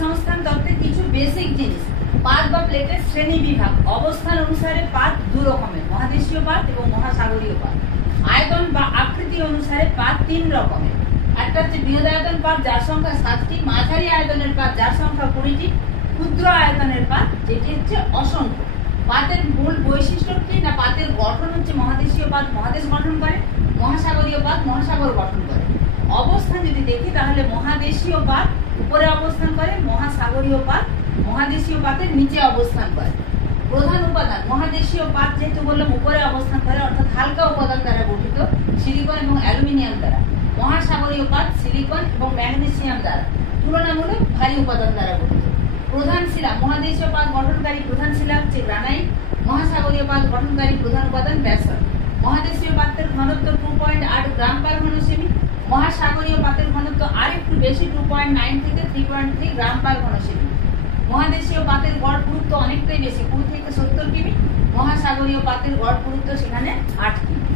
সংস্থান তত্ত্বের কিছু বেসিক জিনিস। পাত বা প্লেটের শ্রেণী বিভাগ, অবস্থান অনুসারে পাত দু রকমের, মহাদেশীয় পাত এবং মহাসাগরীয় পাত। আয়তন বা আকৃতি অনুসারে পাত তিন রকমের, একটা হচ্ছে বৃহদায়তন পাত যার সংখ্যা 7টি, মাঝারি আয়তনের পাত যার সংখ্যা 20টি, ক্ষুদ্র আয়তনের পাত যেটি হচ্ছে অসংখ্য। পাতের মূল বৈশিষ্ট্য কি না, পাতের গঠন হচ্ছে মহাদেশীয় পাত মহাদেশ গঠন করে, মহাসাগরীয় পাত মহাসাগর গঠন করে। অবস্থান যদি দেখি তাহলে মহাদেশীয় পাত উপরে অবস্থান করে, মহাসাগরীয় পাত মহাদেশীয় পাতের নিচে অবস্থান করে। প্রধান উপাদান, মহাদেশীয় পাত যেহেতু বললাম উপরে অবস্থান করে অর্থাৎ হালকা উপাদান দ্বারা গঠিত, সিলিকন এবং অ্যালুমিনিয়াম দ্বারা। মহাসাগরীয় পাত সিলিকন এবং ম্যাগনেসিয়াম দ্বারা, তুলনামূলক ভারী উপাদান দ্বারা গঠিত। প্রধান শিলা, মহাদেশীয় পাত গঠনকারী প্রধান শিলা হচ্ছে গ্রানাইট, মহাসাগরীয় পাত গঠনকারী প্রধান উপাদান ব্যাসল্ট। মহাদেশীয় পাতের ঘনত্ব 2.8 গ্রাম পার ঘন সেমি, মহাসাগরীয় পাতের ঘনত্ব আর একটু বেশি 2.9 থেকে 3.3 গ্রাম পার ঘন সেমি। মহাদেশীয় পাতের গড় পুরুত্ব অনেকটাই বেশি, 20 থেকে 70 কিমি, মহাসাগরীয় পাতের গড় পুরুত্ব সেখানে 8 কিমি।